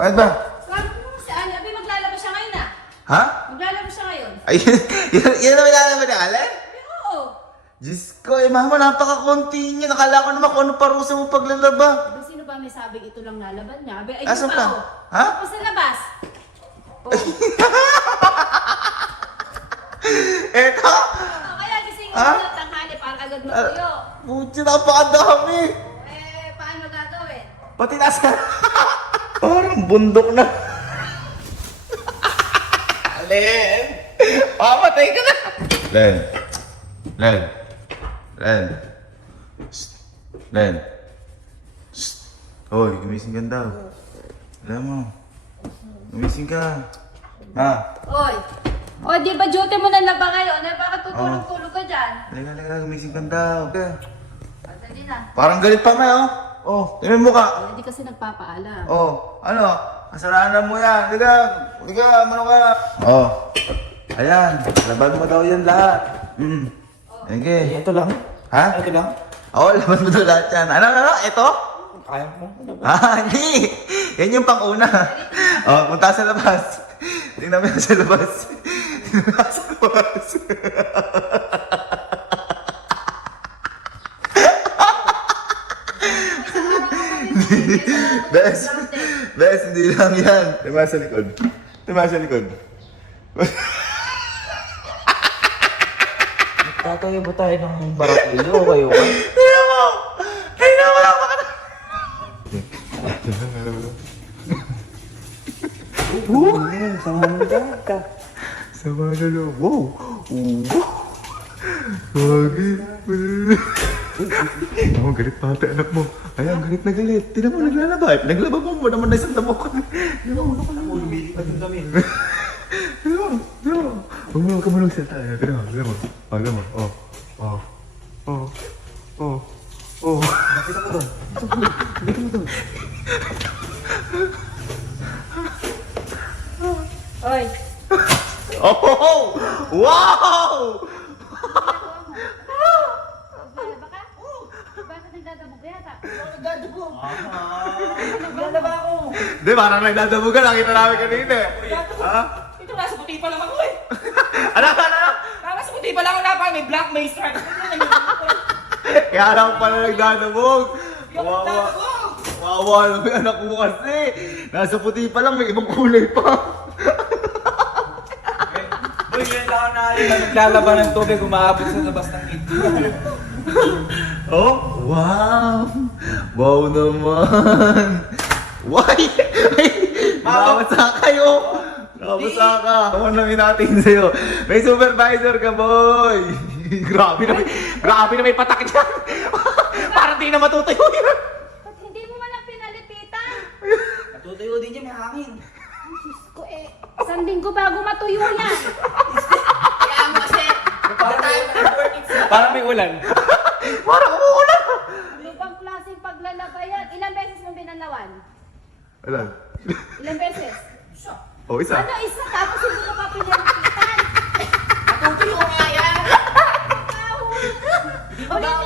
Bakit ba? Sabi mo si Ali, abi maglalabas siya ngayon ah. Ha? Maglalabas siya ngayon. Ay, yan naman nalaman ni Allen? Oo. Diyos ko, mama, napaka-konti niya. Nakala ko naman kung ano parusa mo paglalaba. Abi, sino ba may sabing ito lang lalaban niya? Abi, ay Asan di pa? pa oh. Ha? Tapos sa labas. Oh. Eto! Kaya gising mo Ha? na tanghali para agad matuyo. Puti, napakadami. Paano gagawin? Pati nasa... Parang bundok na. Len! Pamatay ka na! Len! Len! Len! Shh! Len! Shh! Hoy, gumising ka daw. Alam mo. Gumising ka. Ha? Oy. O, di ba duty mo na lang ba ngayon? Bakit tutulog-tulog ka dyan? Halika, gumising ka daw. Dali na. Parang galit pa nga, oh. Oh, tingnan mo ka. Hindi kasi nagpapaalam. Oh, ano? Kasalanan mo yan. Halika, ano ka? Oh. Ayan, laban mo daw yan lahat. Okay. Ito lang. Ha? Ito lang. Oo, laban mo daw lahat yan. Ano? Ito? Kaya mo. Hindi. Yan yung pang-una. Oh, punta sa labas. Tingnan mo yan sa labas. Tingnan mo sa labas. Bes, hindi lang yan. Tima sa likod. Tima sa likod. Tatayo ba tayo ng barakulyo o kayo? Tingnan mo! Tingnan mo lang baka Samahan ka. sama na loob. Wow! Wagi. Ang galit pa ate anak mo. Ayan, galit na galit. Tingnan mo, naglalaba. Naglaba mo naman na isang dabok. Tingnan mo, Lumilipat yung dami. tingnan mo. Huwag mo kamalong sa tayo. Tingnan mo. Tingnan mo. Oh. Oh. Oh. Oh. Oh. Bakit ako doon? Bakit mo doon? Oy. Oh! Wow! Maglalaba ka? Bakit nagdadabog yata? Naglalaba ako. Hindi, parang nagdadabugan. Nakita namin kanina. Ha? Ito, nasa puti pa lang ako eh. Ano? Nasa puti pa lang ako dapat. May black, may stripe. Kaya lang pala nagdadabog. Wawa. Wawa lang yung anak mo kasi. Nasa puti pa lang, may ibang kulay pa. Uy, yan lang na naglalaba ng tubig. Umaabot sa labas ng ngiti. Oh? Wow! Wow naman! Why? Nakabasa kayo! Nakabasa ka! Ano namin natin sa'yo? May supervisor ka, boy! Grabe na may patak dyan! Parang di na matutuyo yan! Ba't hindi mo man lang pinalipitan? Natutuyo din niya, may hangin. Diyos ko eh. Isang linggo bago matuyo yan. Kaya mo kasi, parang may ulan. Parang umuulan! Ano bang klaseng paglalaba yan? Ilang beses mo binanawan? Alam? Ilang beses? Oh, isa. Ano isa? Tapos hindi ko pa pinalipitan. Natutuyo nga yan. Ulit